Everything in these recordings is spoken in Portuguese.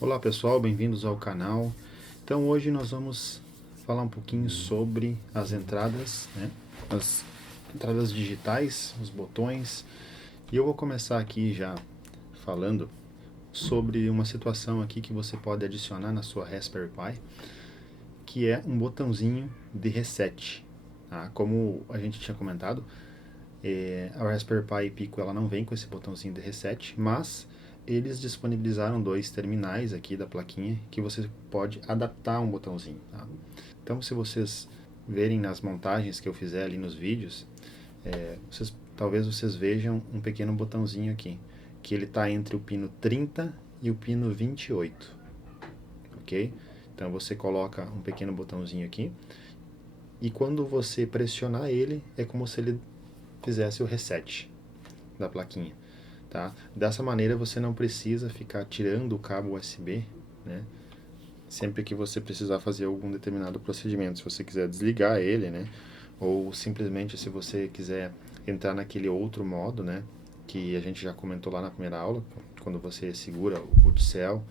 Olá pessoal, bem-vindos ao canal. Então hoje nós vamos falar um pouquinho sobre as entradas, né? As entradas digitais, os botões. E eu vou começar aqui já falando sobre uma situação aqui que você pode adicionar na sua Raspberry Pi, que é um botãozinho de reset. Tá? Como a gente tinha comentado, a Raspberry Pi Pico ela não vem com esse botãozinho de reset, mas eles disponibilizaram dois terminais aqui da plaquinha que você pode adaptar um botãozinho. Tá? Então, se vocês verem nas montagens que eu fizer ali nos vídeos, talvez vocês vejam um pequeno botãozinho aqui, que ele está entre o pino 30 e o pino 28, ok? Então você coloca um pequeno botãozinho aqui, e quando você pressionar ele, é como se ele fizesse o reset da plaquinha. Tá? Dessa maneira você não precisa ficar tirando o cabo USB, né? Sempre que você precisar fazer algum determinado procedimento. Se você quiser desligar ele, né? Ou simplesmente se você quiser entrar naquele outro modo, né? Que a gente já comentou lá na primeira aula, quando você segura o boot cell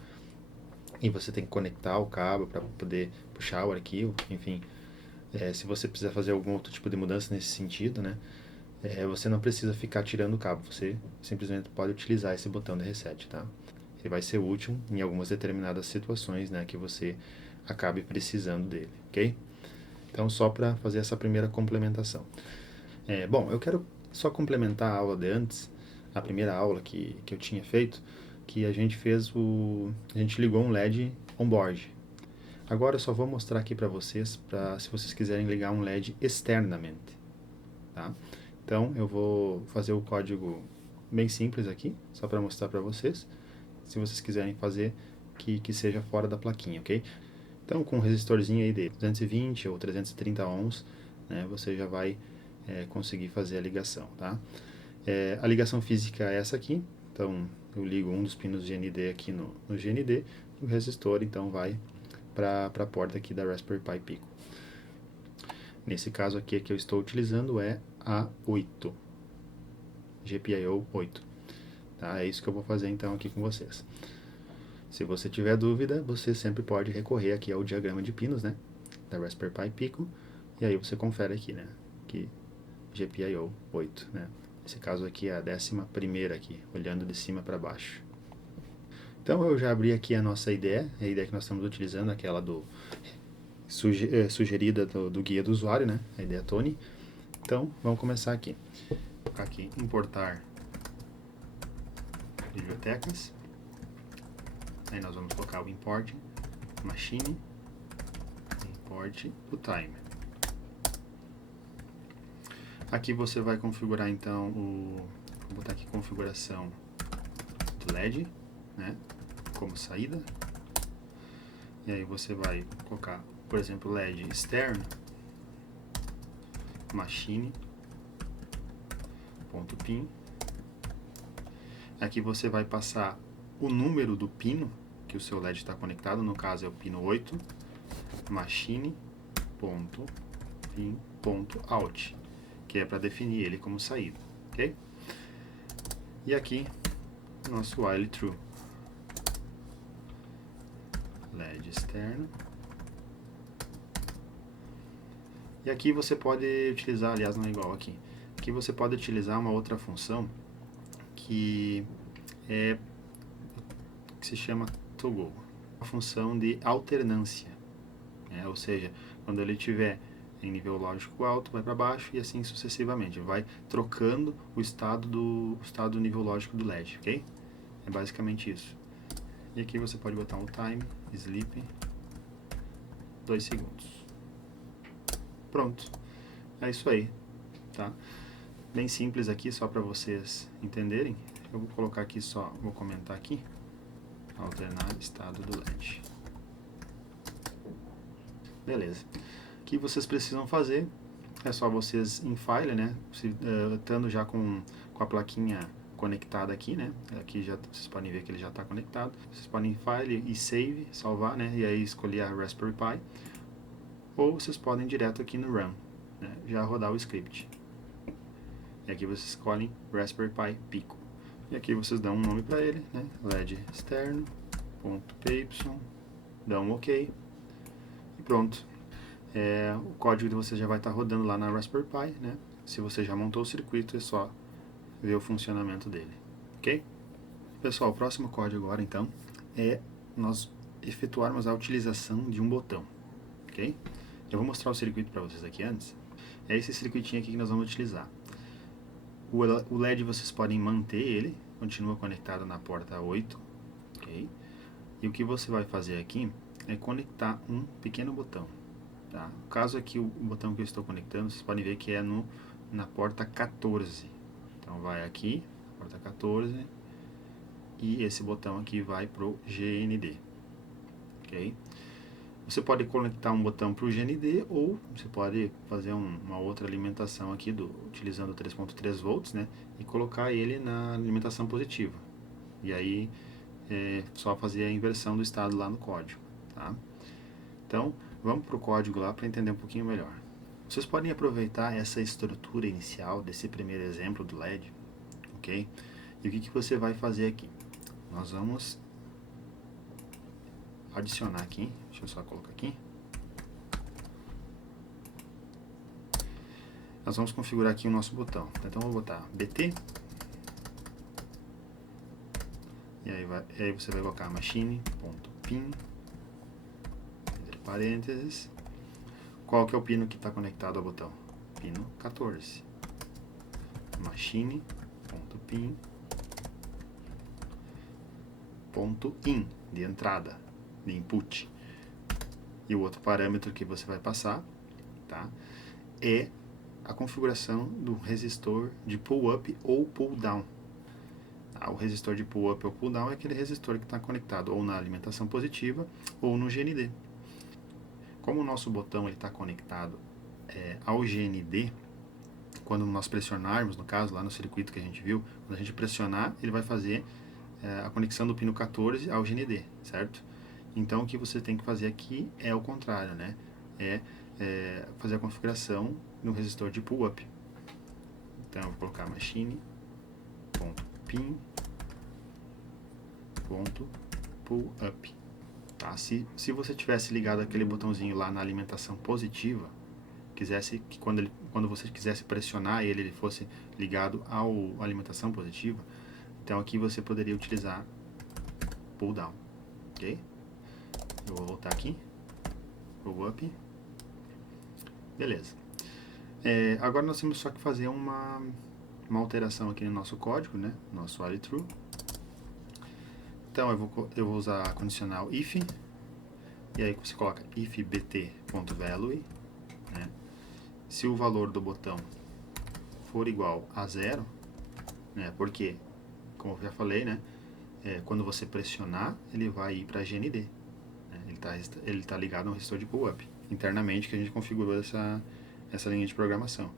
e você tem que conectar o cabo para poder puxar o arquivo, enfim. Se você precisar fazer algum outro tipo de mudança nesse sentido, né? Você não precisa ficar tirando o cabo, você simplesmente pode utilizar esse botão de reset, tá? Ele vai ser útil em algumas determinadas situações, né, que você acabe precisando dele, ok? Então, só para fazer essa primeira complementação. Bom, eu quero só complementar a aula de antes, a primeira aula que eu tinha feito, que a gente a gente ligou um LED on-board. Agora eu só vou mostrar aqui para vocês, se vocês quiserem ligar um LED externamente, tá? Então eu vou fazer o código bem simples aqui, só para mostrar para vocês, se vocês quiserem fazer que seja fora da plaquinha, ok? Então com um resistorzinho aí de 220 ou 330 ohms, né, você já vai conseguir fazer a ligação, tá? A ligação física é essa aqui, então eu ligo um dos pinos GND aqui no GND, e o resistor então vai para a porta aqui da Raspberry Pi Pico. Nesse caso aqui que eu estou utilizando é a 8, GPIO 8. Tá? É isso que eu vou fazer então aqui com vocês. Se você tiver dúvida, você sempre pode recorrer aqui ao diagrama de pinos, né, da Raspberry Pi Pico, e aí você confere aqui, né, que GPIO 8, né. Nesse caso aqui é a 11ª aqui, olhando de cima para baixo. Então eu já abri aqui a nossa ideia, a ideia que nós estamos utilizando, aquela sugerida do guia do usuário, né, a ideia Tony. Então vamos começar aqui. Aqui importar bibliotecas. Aí nós vamos colocar o import machine, import o timer. Aqui você vai configurar então vou botar aqui configuração do LED, né, como saída. E aí você vai colocar, por exemplo, LED externo, machine.pin. Aqui você vai passar o número do pino que o seu LED está conectado, no caso é o pino 8, machine.pin.out, que é para definir ele como saída, ok? E aqui, nosso while true, LED externo. E aqui você pode utilizar, aliás não é igual aqui, aqui você pode utilizar uma outra função que se chama toggle, a função de alternância, né? Ou seja, quando ele estiver em nível lógico alto, vai para baixo e assim sucessivamente, vai trocando o estado do nível lógico do LED, ok? É basicamente isso. E aqui você pode botar um time, sleep, 2 segundos. Pronto, é isso aí, tá? Bem simples aqui, só para vocês entenderem. Eu vou colocar aqui só, vou comentar aqui, alternar estado do LED. Beleza. O que vocês precisam fazer é só vocês em File, né, estando já com a plaquinha conectada aqui, né, aqui já vocês podem ver que ele já está conectado. Vocês podem em File e Save, salvar, né, e aí escolher a Raspberry Pi, ou vocês podem direto aqui no Run, né, já rodar o script. E aqui vocês escolhem Raspberry Pi Pico. E aqui vocês dão um nome para ele, né, LED externo, .py, dá um OK e pronto. O código de você já vai estar rodando lá na Raspberry Pi, né? Se você já montou o circuito, é só ver o funcionamento dele, ok? Pessoal, o próximo código agora, então, é nós efetuarmos a utilização de um botão, ok? Eu vou mostrar o circuito para vocês aqui antes. É esse circuitinho aqui que nós vamos utilizar. O LED vocês podem manter ele, continua conectado na porta 8, ok? E o que você vai fazer aqui é conectar um pequeno botão, tá? No caso aqui, o botão que eu estou conectando, vocês podem ver que é na porta 14. Então vai aqui, porta 14, e esse botão aqui vai para o GND, ok? Você pode conectar um botão para o GND ou você pode fazer uma outra alimentação aqui utilizando 3.3 volts, né? E colocar ele na alimentação positiva. E aí é só fazer a inversão do estado lá no código, tá? Então vamos para o código lá para entender um pouquinho melhor. Vocês podem aproveitar essa estrutura inicial desse primeiro exemplo do LED, ok? E o que você vai fazer aqui? Nós vamos adicionar aqui, deixa eu só colocar aqui. Nós vamos configurar aqui o nosso botão. Então eu vou botar BT. E aí você vai colocar machine.pin, entre parênteses. Qual que é o pino que está conectado ao botão? Pino 14. Machine.pin .in, de entrada, de input. E o outro parâmetro que você vai passar, tá, é a configuração do resistor de pull-up ou pull-down. O resistor de pull-up ou pull-down é aquele resistor que está conectado ou na alimentação positiva ou no GND. Como o nosso botão está conectado ao GND, quando nós pressionarmos, no caso lá no circuito que a gente viu, quando a gente pressionar, ele vai fazer a conexão do pino 14 ao GND, certo? Então o que você tem que fazer aqui é o contrário, né? Fazer a configuração no resistor de pull-up. Então eu vou colocar machine.pin.pull-up. Tá? Se você tivesse ligado aquele botãozinho lá na alimentação positiva, quisesse que quando você quisesse pressionar ele fosse ligado à alimentação positiva, então aqui você poderia utilizar pull down, ok? Eu vou voltar aqui, pull up, beleza. Agora nós temos só que fazer uma alteração aqui no nosso código, né? Nosso while true. Então eu vou usar a condicional if, e aí você coloca if bt.value, né? Se o valor do botão for igual a 0, né? Porque, como eu já falei, né? Quando você pressionar, ele vai ir para GND. Né? Ele tá ligado a um resistor de pull-up. Internamente que a gente configurou essa linha de programação.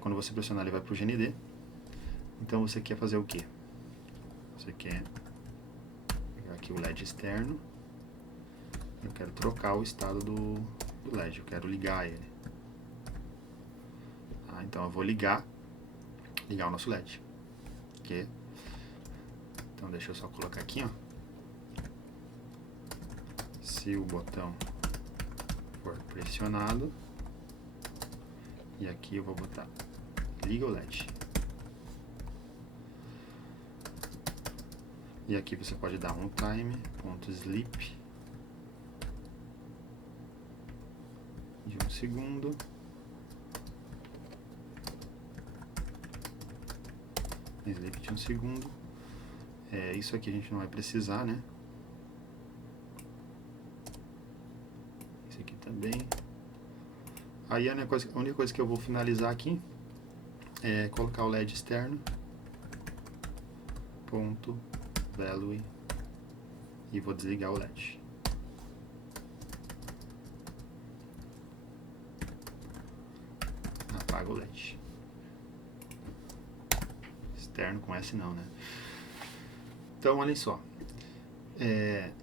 Quando você pressionar, ele vai para o GND. Então você quer fazer o quê? Você quer pegar aqui o LED externo. Eu quero trocar o estado do LED. Eu quero ligar ele. Então eu vou ligar o nosso LED. Ok? Então deixa eu só colocar aqui, ó. Se o botão for pressionado, e aqui eu vou botar liga o LED. E aqui você pode dar um time.sleep de 1 segundo. Sleep de 1 segundo. Isso aqui a gente não vai precisar, né? Esse aqui também. Aí a única coisa que eu vou finalizar aqui é colocar o LED externo. Ponto value. E vou desligar o LED. Apaga o LED. Externo com S não, né? Então, olhem só.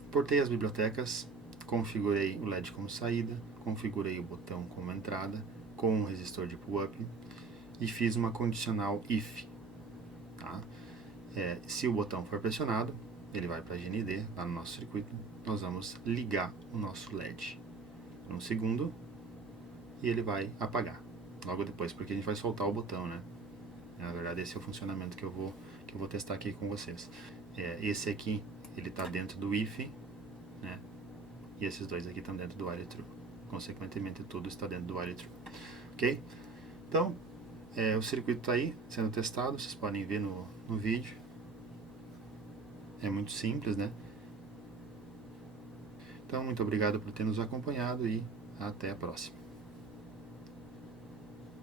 Importei as bibliotecas, configurei o LED como saída, configurei o botão como entrada, com um resistor de pull-up e fiz uma condicional if. Tá? Se o botão for pressionado, ele vai para a GND, lá no nosso circuito, nós vamos ligar o nosso LED. Um segundo, e ele vai apagar, logo depois, porque a gente vai soltar o botão, né? Na verdade, esse é o funcionamento que eu vou testar aqui com vocês. Esse aqui, ele está dentro do if, né? E esses dois aqui estão dentro do while true. Consequentemente, tudo está dentro do while true. Ok? Então, o circuito está aí, sendo testado, vocês podem ver no vídeo. É muito simples, né? Então, muito obrigado por ter nos acompanhado e até a próxima.